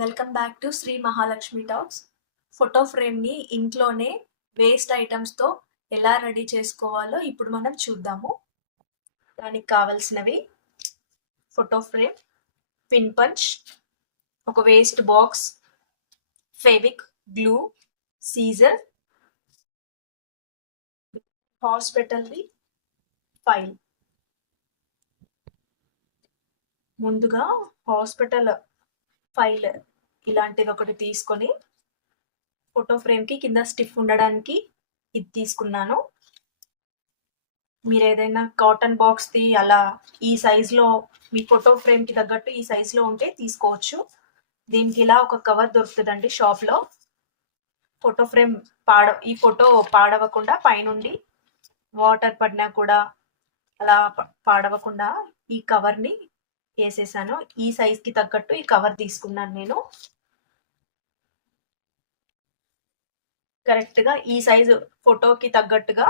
Welcome back to Sri Mahalakshmi talks. Photo ఫ్రేమ్ని ఇంట్లోనే waste ఐటమ్స్తో ఎలా రెడీ చేసుకోవాలో ఇప్పుడు మనం చూద్దాము. దానికి కావలసినవి ఫోటో ఫ్రేమ్, పిన్ పంచ్, ఒక వేస్ట్ బాక్స్, ఫెవిక్, గ్లూ, సీజర్, హాస్పిటల్ది ఫైల్. ముందుగా హాస్పిటల్ ఫైల్ ఇలాంటిది ఒకటి తీసుకొని ఫోటో ఫ్రేమ్కి కింద స్టిఫ్ ఉండడానికి ఇది తీసుకున్నాను. మీరు ఏదైనా కాటన్ బాక్స్ది అలా ఈ సైజులో మీ ఫోటో ఫ్రేమ్కి తగ్గట్టు ఈ సైజులో ఉంటే తీసుకోవచ్చు. దీనికి ఇలా ఒక కవర్ దొరుకుతుందండి షాప్లో. ఫోటో ఫ్రేమ్ ఈ ఫోటో పాడవకుండా పైనుండి వాటర్ పడినా కూడా అలా పాడవకుండా ఈ కవర్ని వేసేసాను. ఈ సైజ్కి తగ్గట్టు ఈ కవర్ తీసుకున్నాను నేను. కరెక్ట్గా ఈ సైజు ఫోటోకి తగ్గట్టుగా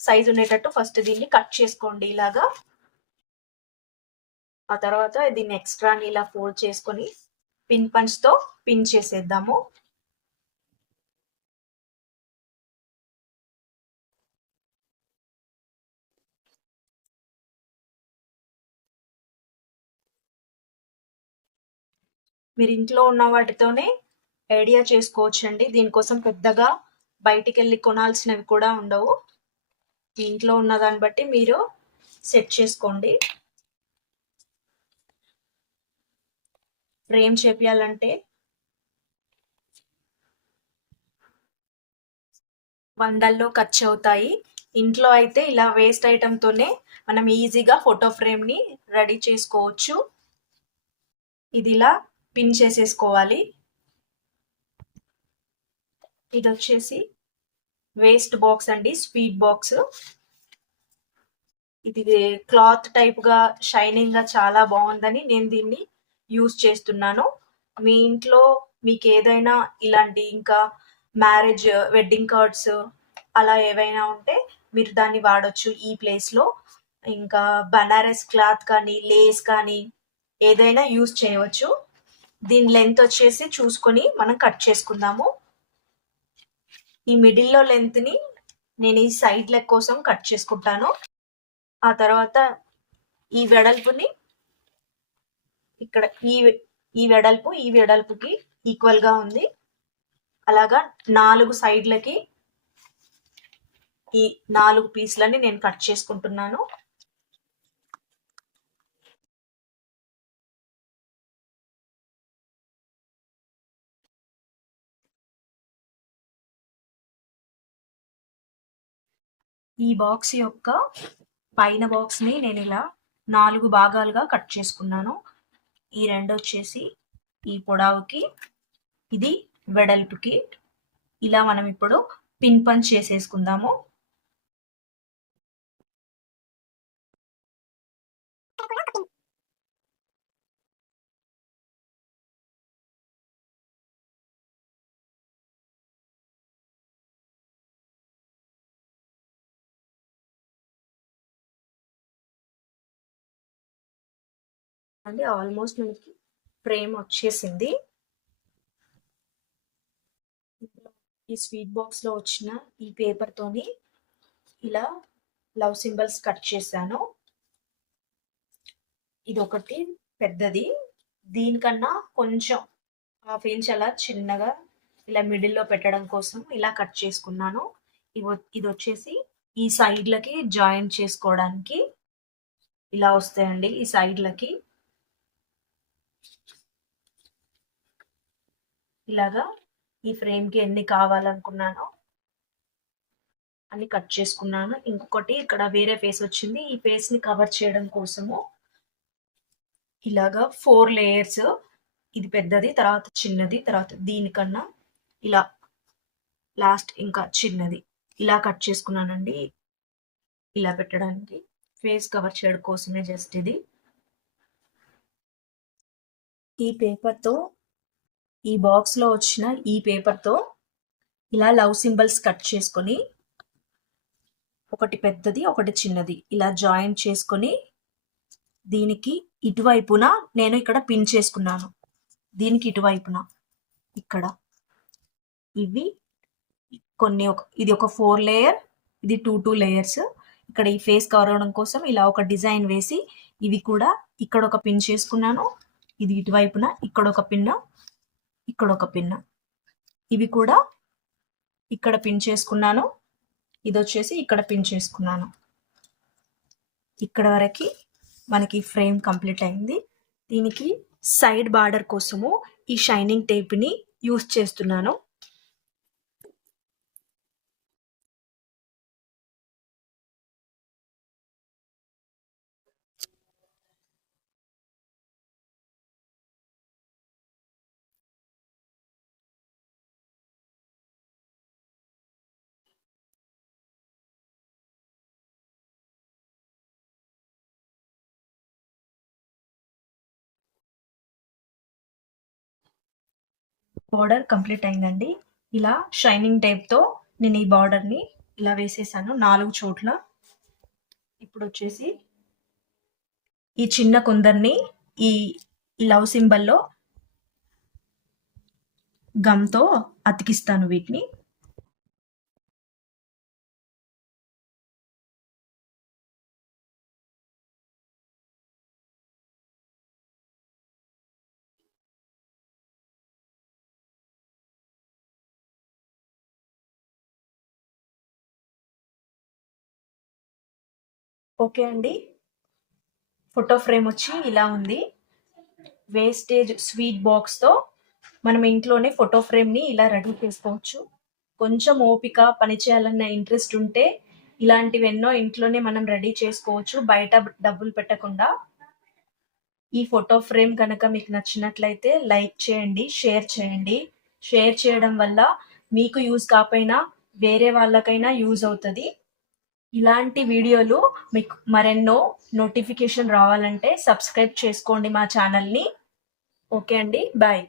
సైజు ఉండేటట్టు ఫస్ట్ దీన్ని కట్ చేసుకోండి ఇలాగా. ఆ తర్వాత దీన్ని ఎక్స్ట్రాని ఇలా ఫోల్డ్ చేసుకొని పిన్ పంచ్తో పిన్ చేసేద్దాము. మీరు ఇంట్లో ఉన్న వాటితోనే ఐడియా చేసుకోవచ్చండి. దీనికోసం పెద్దగా బయటికి వెళ్ళి కొనాల్సినవి కూడా ఉండవు. మీ ఇంట్లో ఉన్న దాన్ని బట్టి మీరు సెట్ చేసుకోండి. ఫ్రేమ్ చేపియాలంటే వందల్లో ఖర్చు అవుతాయి. ఇంట్లో అయితే ఇలా వేస్ట్ ఐటెంతోనే మనం ఈజీగా ఫోటో ఫ్రేమ్ని రెడీ చేసుకోవచ్చు. ఇది ఇలా పిన్ చేసేసుకోవాలి. ఇది వచ్చేసి వేస్ట్ బాక్స్ అండి, స్వీట్ బాక్స్. ఇది క్లాత్ టైప్గా షైనింగ్గా చాలా బాగుందని నేను దీన్ని యూజ్ చేస్తున్నాను. మీ ఇంట్లో మీకు ఏదైనా ఇలాంటి ఇంకా మ్యారేజ్ వెడ్డింగ్ కార్డ్స్ అలా ఏవైనా ఉంటే మీరు దాన్ని వాడచ్చు ఈ ప్లేస్లో. ఇంకా బనారస్ క్లాత్ కానీ లేస్ కానీ ఏదైనా యూజ్ చేయవచ్చు. దీని లెంత్ వచ్చేసి చూసుకొని మనం కట్ చేసుకుందాము. ఈ మిడిల్లో లెంత్ని నేను ఈ సైడ్ లెగ్ కోసం కట్ చేసుకుంటాను. ఆ తర్వాత ఈ వెడల్పుని ఇక్కడ ఈ వెడల్పుకి ఈక్వల్గా ఉంది. అలాగా 4 సైడ్లకి ఈ 4 పీస్లని నేను కట్ చేసుకుంటున్నాను. ఈ బాక్స్ యొక్క పైన బాక్స్ని నేను ఇలా 4 భాగాలుగా కట్ చేసుకున్నాను. ఈ రెండు వచ్చేసి ఈ పొడవుకి, ఇది వెడల్పుకి. ఇలా మనం ఇప్పుడు పిన్ పంచ్ చేసేసుకుందాము. అంటే ఆల్మోస్ట్ మనకి ఫ్రేమ్ వచ్చేసింది. ఈ స్వీట్ బాక్స్లో వచ్చిన ఈ పేపర్తోని ఇలా లవ్ సింబల్స్ కట్ చేశాను. ఇది ఒకటి పెద్దది, దీనికన్నా కొంచెం ½ ఇంచ్ అలా చిన్నగా ఇలా మిడిల్లో పెట్టడం కోసం ఇలా కట్ చేసుకున్నాను. ఇది వచ్చేసి ఈ సైడ్లకి జాయింట్ చేసుకోవడానికి ఇలా వస్తాయండి. ఈ సైడ్లకి ఇలాగా ఈ ఫ్రేమ్కి ఎన్ని కావాలనుకున్నానో అన్ని కట్ చేసుకున్నాను. ఇంకొకటి ఇక్కడ వేరే ఫేస్ వచ్చింది, ఈ ఫేస్ని కవర్ చేయడం కోసము ఇలాగా 4 లేయర్స్, ఇది పెద్దది, తర్వాత చిన్నది, తర్వాత దీనికన్నా ఇలా లాస్ట్ ఇంకా చిన్నది ఇలా కట్ చేసుకున్నానండి. ఇలా పెట్టడానికి ఫేస్ కవర్ చేయడం కోసమే జస్ట్ ఇది. ఈ పేపర్తో, ఈ బాక్స్లో వచ్చిన ఈ పేపర్తో ఇలా లవ్ సింబల్స్ కట్ చేసుకొని ఒకటి పెద్దది ఒకటి చిన్నది ఇలా జాయింట్ చేసుకొని దీనికి ఇటువైపున నేను ఇక్కడ పిన్ చేసుకున్నాను. దీనికి ఇటువైపున ఇక్కడ ఇవి కొన్ని ఇది ఒక 4 లేయర్, ఇది 2 లేయర్స్. ఇక్కడ ఈ ఫేస్ కవర్ అవడం కోసం ఇలా ఒక డిజైన్ వేసి ఇవి కూడా ఇక్కడ ఒక పిన్ చేసుకున్నాను. ఇది ఇటువైపున ఇక్కడ ఒక పిన్, ఇక్కడ ఒక పిన్, ఇవి కూడా ఇక్కడ పిన్ చేసుకున్నాను. ఇది వచ్చేసి ఇక్కడ పిన్ చేసుకున్నాను. ఇక్కడ వరకు మనకి ఫ్రేమ్ కంప్లీట్ అయింది. దీనికి సైడ్ బార్డర్ కోసము ఈ షైనింగ్ టేప్ని యూస్ చేస్తున్నాను. బార్డర్ కంప్లీట్ అయిందండి. ఇలా షైనింగ్ టేప్తో నేను ఈ బార్డర్ని ఇలా వేసేసాను 4 చోట్ల. ఇప్పుడు వచ్చేసి ఈ చిన్న కుందర్ని ఈ లవ్ సింబల్లో గమ్తో అతికిస్తాను వీటిని. ఓకే అండి, ఫోటో ఫ్రేమ్ వచ్చి ఇలా ఉంది. వేస్టేజ్ స్వీట్ బాక్స్తో మనం ఇంట్లోనే ఫోటో ఫ్రేమ్ని ఇలా రెడీ చేసుకోవచ్చు. కొంచెం ఓపిక, పని చేయాలన్న ఇంట్రెస్ట్ ఉంటే ఇలాంటివి ఎన్నో ఇంట్లోనే మనం రెడీ చేసుకోవచ్చు బయట డబ్బులు పెట్టకుండా. ఈ ఫోటో ఫ్రేమ్ కనుక మీకు నచ్చినట్లయితే లైక్ చేయండి, షేర్ చేయండి. షేర్ చేయడం వల్ల మీకు యూజ్ కాకపోయినా వేరే వాళ్ళకైనా యూజ్ అవుతుంది. ఇలాంటి వీడియోలు మీకు మరెన్నో నోటిఫికేషన్ రావాలంటే సబ్స్క్రైబ్ చేసుకోండి మా ఛానల్ని. ఓకే అండి, బాయ్.